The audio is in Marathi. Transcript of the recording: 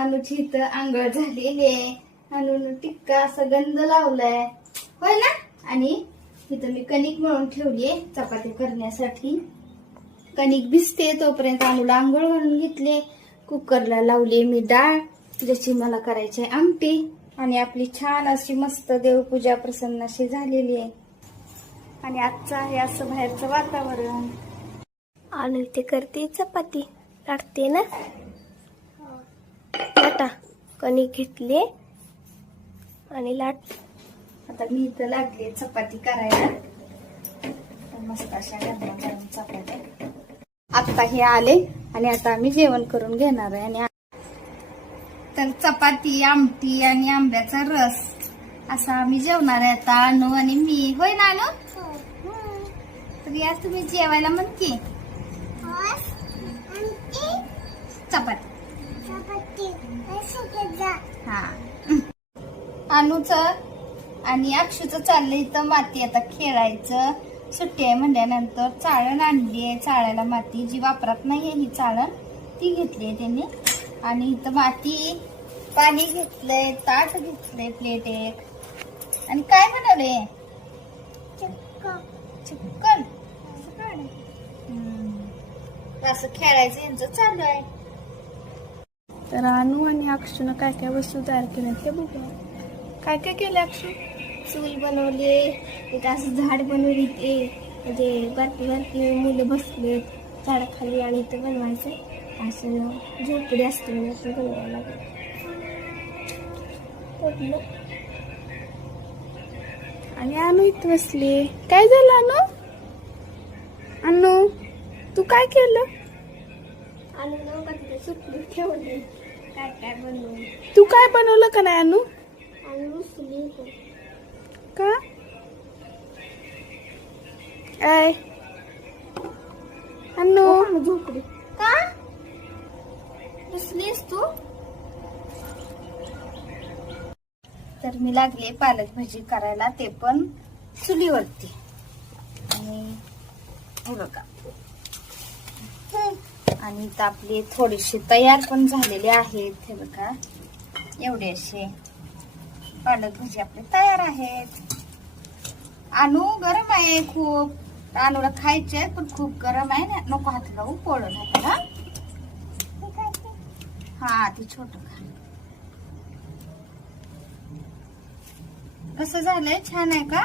अनुची इथं आंघोळ झालेली आहे. अनुन टिक्का असा गंध लावलाय होय ना. आणि इथं मी कणिक मळून ठेवलीये चपाती करण्यासाठी. कणिक भिजते तोपर्यंत अनुला आंघोळ घालून घेतले. कुकरला लावली मी डाळ, ज्याची मला करायची आमटी. आणि आपली छान अशी मस्त देवपूजा प्रसन्न अशी झालेली आहे. आणि आजचं आहे असं बाहेरचं वातावरण. आणि ते करते चपाती लाटते ना. लाटा कणिक घेतले आणि लाट. आता मी इथं लागले चपाती करायला. मस्त अशा गरम गरम चपात्या. आता हे आले आणि आता आम्ही जेवण करून घेणार आहे. आणि तर चपाती, आमटी आणि आंब्याचा रस असा आम्ही जेवणार आहे आता, अनु आणि मी. होय ना अनु? तर या तुम्ही जेवायला म्हणते चपाती. हा अनुच आणि अक्षूचं चाललंय इथं माती आता खेळायचं. सुट्टी आहे म्हणल्यानंतर चाळण आणली आहे. चाळायला माती जी वापरात नाहीये ही चाळण ती घेतली आहे त्यांनी. आणि इथं माती, पाणी घेतलंय, ताट घेतलंय, प्लेट एक. आणि काय बनवलंय? चिकन. असं खेळायचं यांचं चालू आहे. तर अनु आणि अक्षून काय काय वस्तू तयार केल्या ते बघूया. काय काय केलं अक्षू? चूल बनवले, एक असं झाड बनवली. ते म्हणजे बारकी बारकी मुलं बसले झाडाखाली आणि ते बनवायचं असं झोपडी असते म्हणजे असं बनवायला लागलं. आणि अनु इथं बसली. काय झालं अनु? अनु तू काय केलं? आणि नका तिथे सुटली ठेवली. काय काय बनवलं? तू काय बनवलं का नाही अनु? आणि रुसली का? काय अनु? झोपडी का रुसलीस तू? तर मी लागले पालक भाजी करायला, ते पण चुलीवरती. आणि हे बघा, आणि इथं आपले थोडेसे तयार पण झालेले आहेत. हे बघा एवढे असे पालक भाजी आपले तयार आहेत. अनु गरम आहे खूप. अनुला खायचे पण खूप गरम आहे ना. नको हात लावू, पोळून हाताला. हा ती छोट खा. कसं झालंय? छान आहे का?